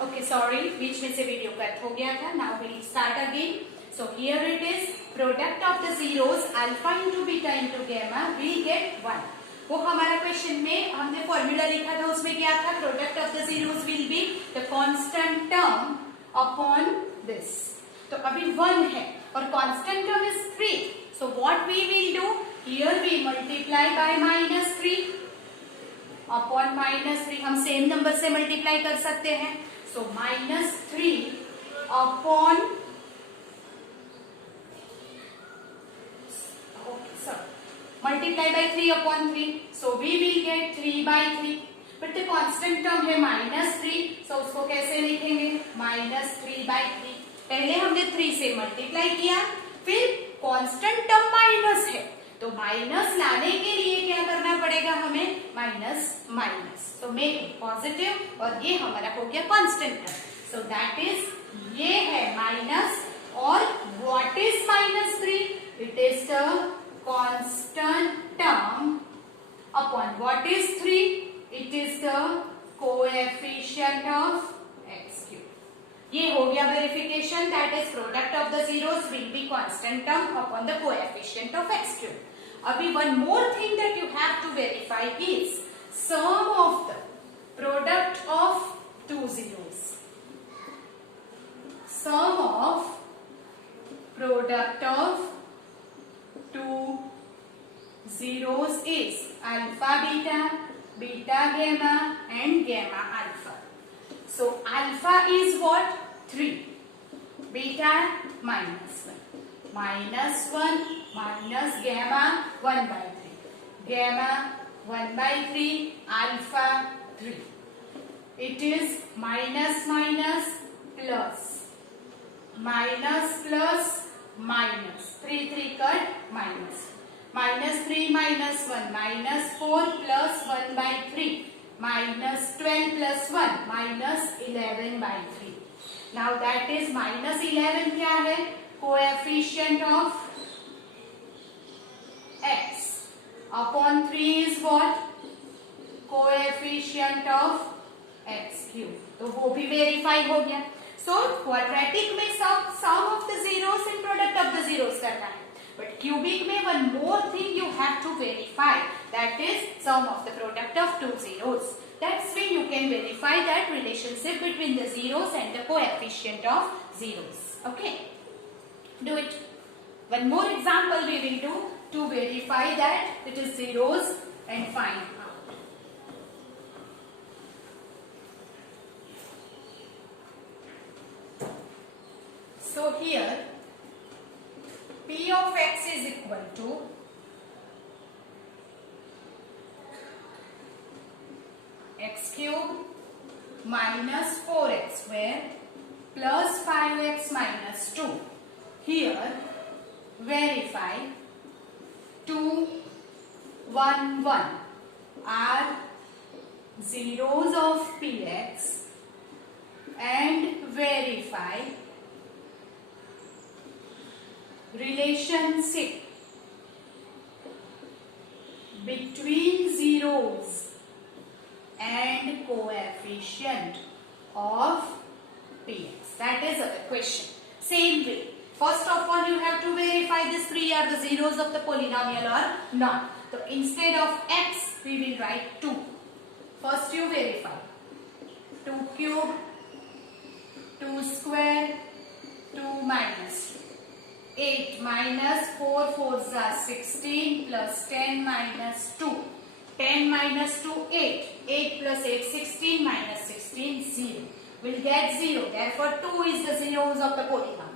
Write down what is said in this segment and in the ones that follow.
Okay, sorry, बीच में से video cut हो गया था. Now we'll start again. So here it is, product of the zeros alpha into beta into gamma we get 1. वो हमारा question में हमने फॉर्मूला लिखा था, उसमें क्या था? Product of the zeros will be the constant term upon this. तो अभी 1 है और constant term is 3. So what we will do, here we multiply by -3 upon -3. हम सेम नंबर से मल्टीप्लाई कर सकते हैं. So -3 upon multiply by 3 upon 3. So we will get 3 by 3. But the constant term है -3. So उसको कैसे लिखेंगे? -3 by 3. पहले हमने 3 से मल्टीप्लाई किया, फिर कांस्टेंट टर्म माइनस है, तो माइनस लाने के लिए क्या करना पड़ेगा हमें? माइनस. तो मेक इट पॉजिटिव और ये हमारा हो गया constant term. So that is, ये है माइनस. और what is -3? It is the constant term upon what is 3? It is the coefficient of x cube. ये हो गया verification. That is product of the zeros will be constant term upon the coefficient of x cube. अभी one more thing that you have to verify is sum of the product of two zeros. Sum of product of two zeros is alpha beta, beta gamma and gamma alpha. So alpha is what? 3. Beta -1. -1 minus gamma 1 by 3. Gamma 1 by 3. Alpha 3. It is minus minus plus. Minus plus minus. 3 cut minus. -3 minus 1 -4 plus 1 by 3 -12 plus 1 -11 by 3. Now that is -11 क्या है? Coefficient of x upon 3 is what? Coefficient of x cube. तो वो भी verify हो गया. So quadratic में sum of the zeros and product of the zeros करना है, but cubic में one more thing you have to verify, that is sum of the product of two zeros. That's when you can verify that relationship between the zeros and the coefficient of zeros. Okay, do it. One more example we will do to verify that it is zeros and find out. So here P of x is equal to x cube minus 4x square plus 5x minus 2. Here verify 2, 1, 1 are zeros of Px and verify relationship between zeros and coefficient of Px. That is the question. Same way. First of all, you have to verify these 3 are the zeros of the polynomial or not. So instead of x, we will write 2. First you verify. 2 cube, 2 square, 2 minus 2. 8 minus 4, 4s are 16 plus 10 minus 2. 10 minus 2, 8. 8 plus 8, 16 minus 16, 0. We'll get 0. Therefore, 2 is the zeros of the polynomial.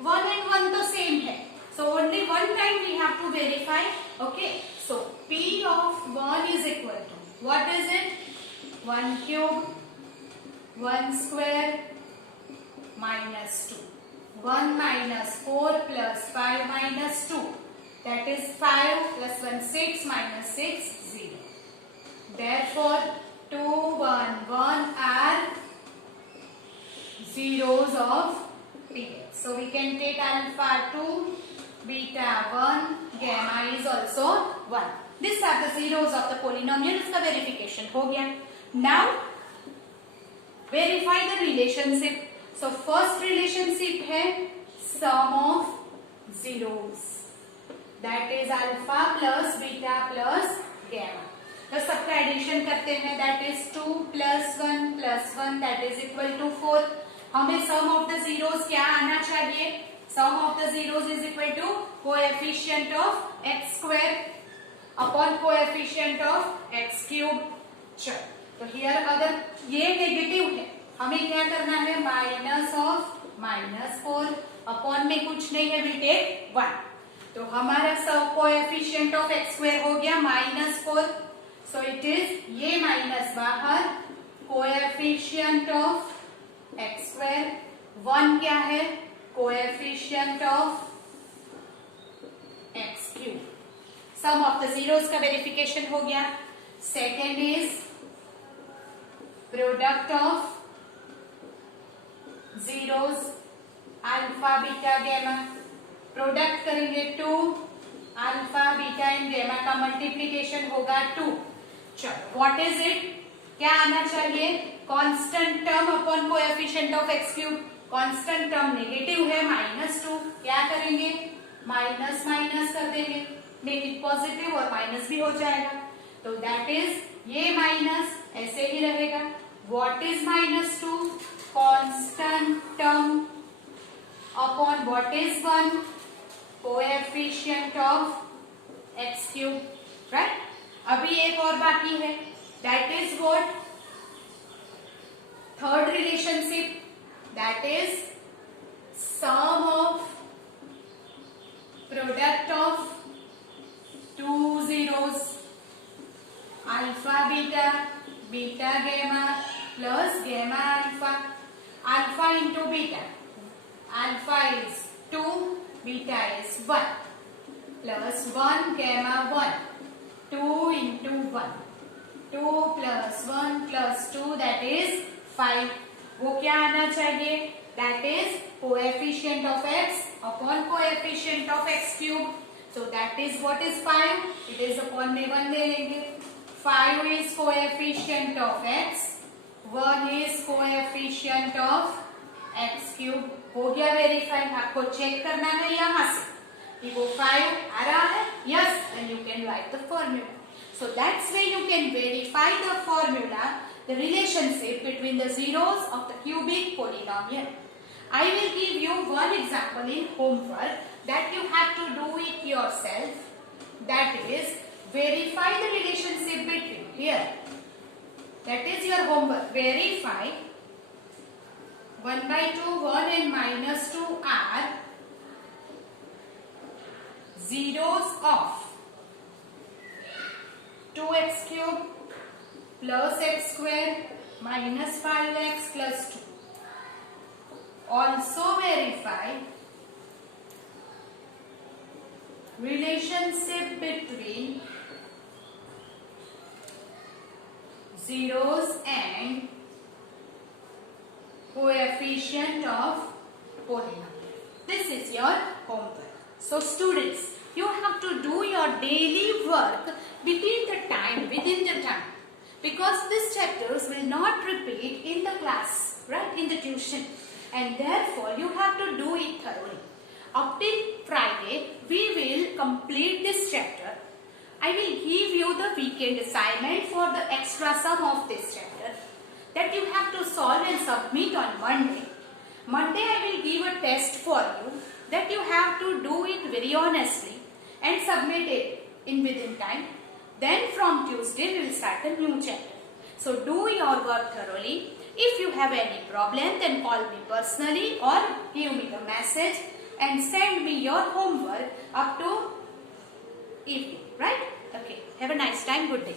1 and 1 तो same है. So, only one time we have to verify. Okay. So, P of 1 is equal to, what is it? 1 cube, 1 square, minus 2. 1 minus 4 plus 5 minus 2. That is 5 plus 1, 6 minus 6, 0. Therefore, 2, 1, 1 are zeros of Px. So, we can take alpha 2, beta 1, gamma is also 1. These are the zeros of the polynomial. इसका verification हो गया. Now, Verify the relationship. So first relationship है sum of zeros. That is alpha plus beta plus gamma. तो सबका addition करते हैं. That is 2 plus 1 that is equal to 4. हमें sum of the zeros क्या आना चाहिए? Sum of the zeros is equal to coefficient of x square upon coefficient of x cube. चलो, तो here अगर ये नेगेटिव है, हमें क्या करना है? माइनस ऑफ -4 अपॉन में कुछ नहीं है, विल टेक 1. तो हमारा सब कोएफिशिएंट ऑफ x स्क्वायर हो गया -4. सो इट इज ये माइनस बाहर, कोएफिशिएंट ऑफ x स्क्वायर. 1 क्या है? Coefficient of x cube. Sum of the zeros का वेरिफिकेशन हो गया. Second is product of zeros alpha beta gamma. Product करेंगे 2, अल्फा बीटा एंड गैमा का मल्टीप्लीकेशन होगा 2. चलो, व्हाट इज इट? क्या आना चाहिए? Constant term upon coefficient of x cube. Constant term negative है -2. क्या करेंगे? माइनस माइनस कर देंगे, मेक इट पॉजिटिव और माइनस भी हो जाएगा. तो दैट इज ये माइनस ऐसे ही रहेगा. What is -2? Constant term upon what is 1? Coefficient of x cube. Right. अभी एक और बाकी है. That is what? Third relationship. That is sum of product of 2 zeros alpha beta, beta gamma plus gamma alpha. Alpha into beta, alpha is 2, beta is 1 plus 1 gamma 1. 2 into 1, 2 plus 1 plus 2 that is 5. वो क्या आना चाहिए? That is coefficient of x upon coefficient of x cube. So that is what is 5. It is upon में 1 ले लेंगे. 5 is coefficient of x, 1 is coefficient of x cube. हो गया verify. आपको चेक करना है यहाँ से कि वो 5 आ रहा है. Yes, then you can write the formula. So that's way you can verify the formula, the relationship between the zeros of the cubic polynomial. I will give you one example in homework that you have to do it yourself. That is, verify the relationship between here. That is your homework. Verify 1/2, 1 and -2 are zeros of 2x cube plus x square minus 5x plus 2. Also verify relationship between zeros and coefficient of polynomial. This is your homework. So students, you have to do your daily work within the time, because these chapters will not repeat in the class, right, in the tuition, and therefore you have to do it thoroughly. Up till Friday, we will complete this chapter. I will give you the weekend assignment for the extra sum of this chapter that you have to solve and submit on Monday. Monday I will give a test for you that you have to do it very honestly and submit it in within time. Then from Tuesday we will start a new chapter. So do your work thoroughly. If you have any problem, then call me personally or give me the message and send me your homework up to evening. Right? Okay. Have a nice time. Good day.